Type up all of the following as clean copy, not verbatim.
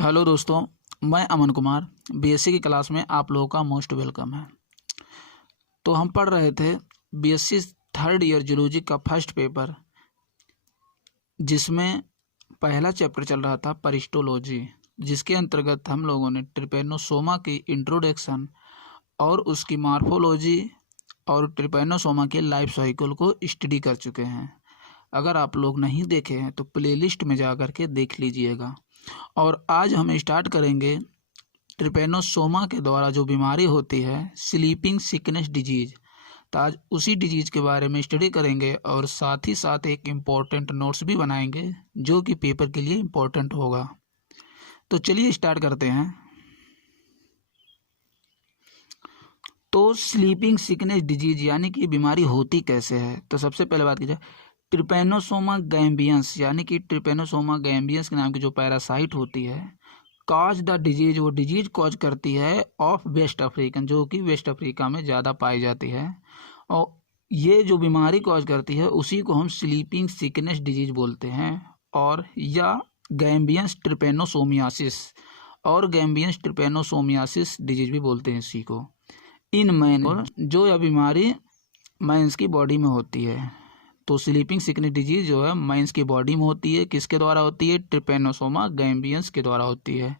Hello दोस्तों, मैं Aman Kumar BSc की क्लास में आप लोगों का मोस्ट वेलकम है। तो हम पढ़ रहे थे बीएससी थर्ड ईयर जूलॉजी का फर्स्ट पेपर, जिसमें पहला चैप्टर चल रहा था परिस्टोलॉजी, जिसके अंतर्गत हम लोगों ने ट्रिपेनोसोमा की इंट्रोडक्शन और उसकी मार्फोलॉजी और ट्रिपेनोसोमा के लाइफ साइकिल को स्टडी कर चुके हैं। अगर आप लोग नहीं देखे हैं तो प्लेलिस्ट में जा कर के देख लीजिएगा। और आज हम स्टार्ट करेंगे ट्रिपेनोसोमा के द्वारा जो बीमारी होती है स्लीपिंग सिकनेस डिजीज। तो आज उसी डिजीज के बारे में स्टडी करेंगे और साथ ही साथ एक इम्पोर्टेंट नोट्स भी बनाएंगे जो कि पेपर के लिए इम्पोर्टेंट होगा। तो चलिए स्टार्ट करते हैं। तो स्लीपिंग सिकनेस डिजीज यानी कि बीमारी होती कैसे है, तो सबसे पहले बात की जाए ट्रिपेनोसोमा गैम्बियंस यानी कि ट्रिपेनोसोमा गैम्बियंस के नाम की जो पैरासाइट होती है कॉज द डिजीज, वो डिजीज कॉज करती है ऑफ वेस्ट अफ्रीकन, जो कि वेस्ट अफ्रीका में ज़्यादा पाई जाती है। और ये जो बीमारी कॉज करती है उसी को हम स्लीपिंग सिकनेस डिजीज बोलते हैं, और या गैम्बियंस ट्रिपेनोसोमियासिस और गैम्बियंस ट्रिपेनोसोमियासिस डिजीज भी बोलते हैं इसी को। इन मैन जो यह बीमारी मैंस की बॉडी में होती है, तो स्लीपिंग सिकनेस डिजीज जो है मैंस की बॉडी में होती है। किसके द्वारा होती है? ट्रिपेनोसोमा गैम्बियंस के द्वारा होती है।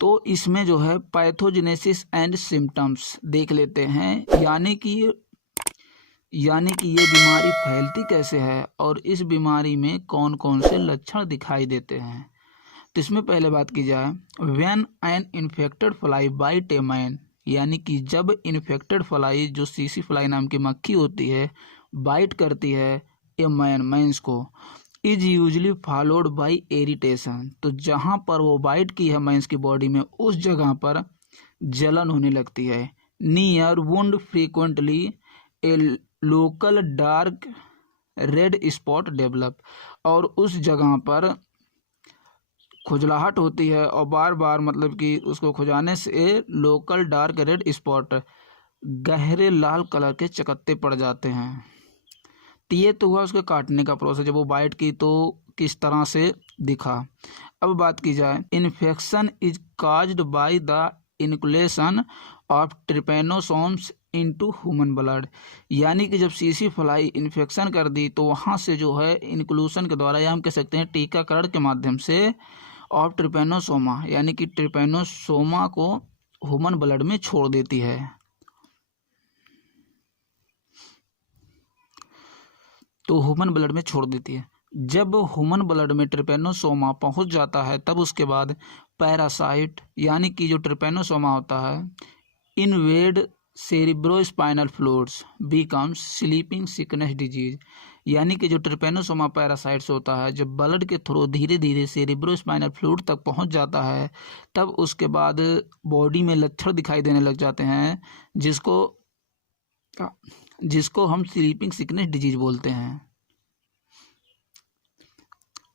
तो इसमें जो है पैथोजेनेसिस एंड सिम्टम्स देख लेते हैं, यानी कि ये बीमारी फैलती कैसे है और इस बीमारी में कौन कौन से लक्षण दिखाई देते हैं। तो इसमें पहले बात की जाए when an infected fly bite a man, यानी कि जब इन्फेक्टेड फ्लाई जो सीसी फ्लाई नाम की मक्खी होती है बाइट करती है ए मैंस को, is usually followed by irritation. तो जहाँ पर वो बाइट की है मैंस की बॉडी में उस जगह पर जलन होने लगती है। नियर वुंड फ्रीक्वेंटली ए local dark red spot develop, और उस जगह पर खुजलाहट होती है और बार बार मतलब कि उसको खुजाने से लोकल डार्क रेड स्पॉट गहरे लाल कलर के चकत्ते पड़ जाते हैं। तो ये तो हुआ उसके काटने का प्रोसेस, जब वो बाइट की तो किस तरह से दिखा। अब बात की जाए infection is caused by the inoculation of trypanosomes into human blood, यानी कि जब सीसी फ्लाई इन्फेक्शन कर दी तो वहाँ से जो है इनक्लूशन के द्वारा, या हम कह सकते हैं टीकाकरण के माध्यम से, ऑफ ट्रिपेनोसोमा यानी कि ट्रिपेनोसोमा को ह्यूमन ब्लड में छोड़ देती है। तो ह्यूमन ब्लड में छोड़ देती है। जब ह्यूमन ब्लड में ट्रिपेनोसोमा पहुंच जाता है तब उसके बाद पैरासाइट यानी कि जो ट्रिपेनोसोमा होता है invade cerebrospinal fluids becomes sleeping sickness disease, यानी कि जो ट्रिपेनोसोमा पैरासाइट्स होता है जब ब्लड के थ्रू धीरे धीरे सेरिब्रोस्पाइनल फ्लूइड तक पहुंच जाता है तब उसके बाद बॉडी में लक्षण दिखाई देने लग जाते हैं, जिसको हम स्लीपिंग सिकनेस डिजीज बोलते हैं।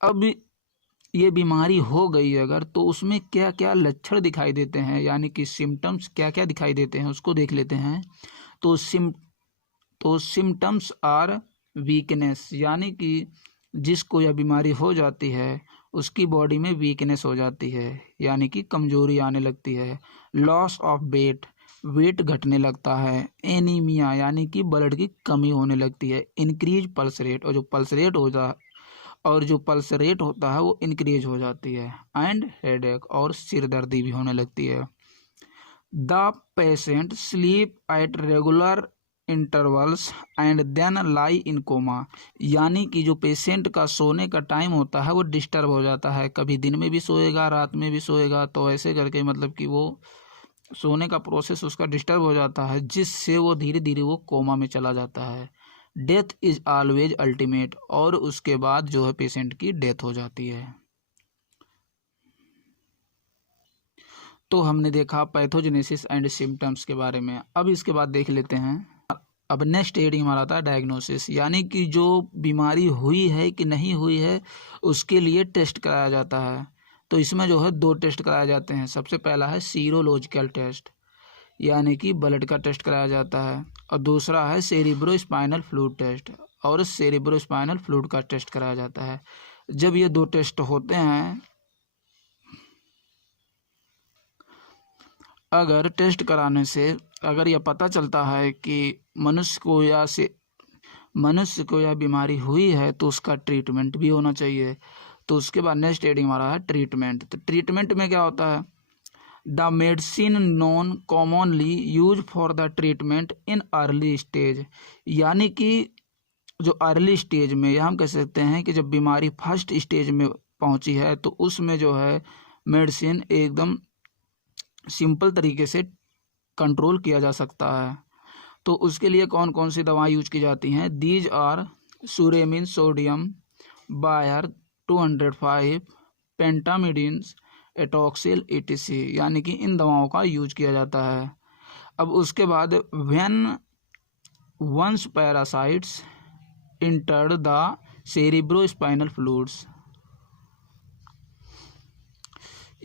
अब ये बीमारी हो गई अगर, तो उसमें क्या क्या लक्षण दिखाई देते हैं, यानी कि सिम्टम्स क्या क्या दिखाई देते हैं उसको देख लेते हैं। तो सिम्टम्स आर वीकनेस, यानी कि जिसको यह बीमारी हो जाती है उसकी बॉडी में वीकनेस हो जाती है, यानी कि कमजोरी आने लगती है। लॉस ऑफ वेट घटने लगता है। एनीमिया यानी कि ब्लड की कमी होने लगती है। इंक्रीज पल्स रेट, और जो पल्स रेट होता है वो इंक्रीज हो जाती है। एंड हेडेक, और सिरदर्दी भी होने लगती है। The patient sleep at regular intervals and then lie in coma, यानी कि जो पेशेंट का सोने का टाइम होता है वो डिस्टर्ब हो जाता है, कभी दिन में भी सोएगा रात में भी सोएगा, तो ऐसे करके मतलब कि वो सोने का प्रोसेस उसका डिस्टर्ब हो जाता है, जिससे वो धीरे धीरे वो कोमा में चला जाता है। डेथ इज ऑलवेज अल्टीमेट, और उसके बाद जो है पेशेंट की डेथ हो जाती है। तो हमने देखा पैथोजेनेसिस एंड सिम्टम्स के बारे में। अब इसके बाद देख लेते हैं, अब नेक्स्ट हेडिंग हमारा था डायग्नोसिस, यानी कि जो बीमारी हुई है कि नहीं हुई है उसके लिए टेस्ट कराया जाता है। तो इसमें जो है 2 टेस्ट कराए जाते हैं। सबसे पहला है सीरोलॉजिकल टेस्ट, यानी कि ब्लड का टेस्ट कराया जाता है, और दूसरा है सेरिब्रोस्पाइनल फ्लूइड टेस्ट, और सेरिब्रोस्पाइनल फ्लूइड का टेस्ट कराया जाता है। जब ये 2 टेस्ट होते हैं अगर टेस्ट कराने से अगर यह पता चलता है कि मनुष्य को यह बीमारी हुई है तो उसका ट्रीटमेंट भी होना चाहिए। तो उसके बाद नेक्स्ट हेडिंग हमारा है ट्रीटमेंट। तो ट्रीटमेंट में क्या होता है? The medicine non commonly use for the treatment in early stage, यानी कि जो अर्ली स्टेज में, या हम कह सकते हैं कि जब बीमारी फर्स्ट स्टेज में पहुंची है तो उसमें जो है मेडिसिन एकदम सिंपल तरीके से कंट्रोल किया जा सकता है। तो उसके लिए कौन कौन सी दवाएं यूज की जाती हैं? These are suramin sodium Bayer 205, pentamidines, atoxyl etc, यानी कि इन दवाओं का यूज किया जाता है। अब उसके बाद when once parasites enter the cerebrospinal fluids,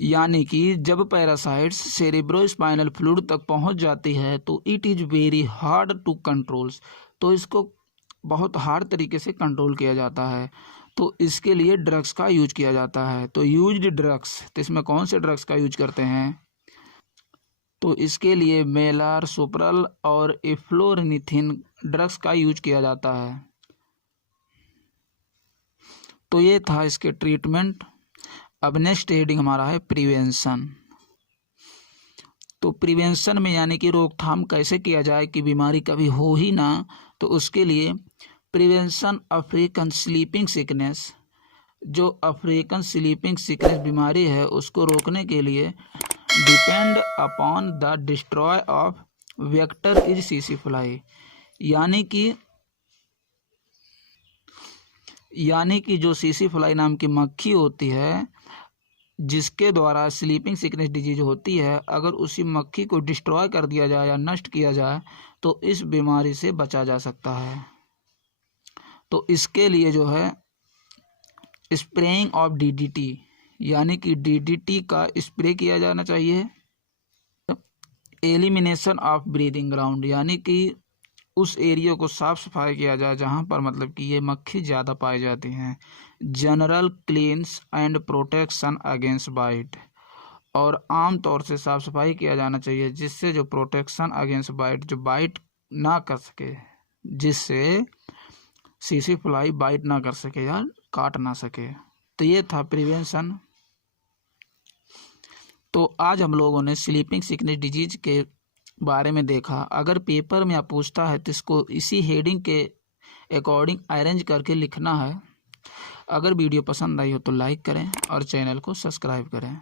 यानी कि जब पैरासाइट्स सेरिब्रोस्पाइनल फ्लूइड तक पहुंच जाती है तो it is very hard to controls, तो इसको बहुत हार्ड तरीके से कंट्रोल किया जाता है। तो इसके लिए ड्रग्स का यूज किया जाता है। तो यूज्ड ड्रग्स, तो इसमें कौन से ड्रग्स का यूज करते हैं? तो इसके लिए मेलारसोप्रल और एफ्लोरनिथिन ड्रग्स का यूज किया जाता है। तो ये था इसके ट्रीटमेंट। अब नेक्स्ट हेडिंग हमारा है प्रिवेंशन। तो प्रिवेंशन में यानी कि रोकथाम कैसे किया जाए कि बीमारी कभी हो ही ना, तो उसके लिए प्रिवेंशन अफ्रीकन स्लीपिंग सिकनेस, जो अफ्रीकन स्लीपिंग सिकनेस बीमारी है उसको रोकने के लिए depend upon the destroy of vector is CC fly, यानी कि जो सीसी फ्लाई नाम की मक्खी होती है जिसके द्वारा स्लीपिंग सिकनेस डिजीज होती है, अगर उसी मक्खी को डिस्ट्रॉय कर दिया जाए या नष्ट किया जाए तो इस बीमारी से बचा जा सकता है। तो इसके लिए जो है स्प्रेइंग ऑफ DDT, यानी कि DDT का स्प्रे किया जाना चाहिए। एलिमिनेशन ऑफ ब्रीदिंग ग्राउंड, यानी कि उस एरिया को साफ सफाई किया जाए जहाँ पर मतलब कि ये मक्खी ज़्यादा पाई जाती हैं। General cleans and protection against bite, और आम तौर से साफ सफाई किया जाना चाहिए जिससे जो प्रोटेक्शन अगेंस्ट बाइट, जो बाइट ना कर सके, जिससे सीसी फ्लाई बाइट ना कर सके या काट ना सके। तो ये था प्रिवेंशन। तो आज हम लोगों ने स्लीपिंग सिकनेस डिजीज के बारे में देखा। अगर पेपर में आप पूछता है तो इसको इसी हेडिंग के अकॉर्डिंग अरेंज करके लिखना है। अगर वीडियो पसंद आई हो तो लाइक करें और चैनल को सब्सक्राइब करें।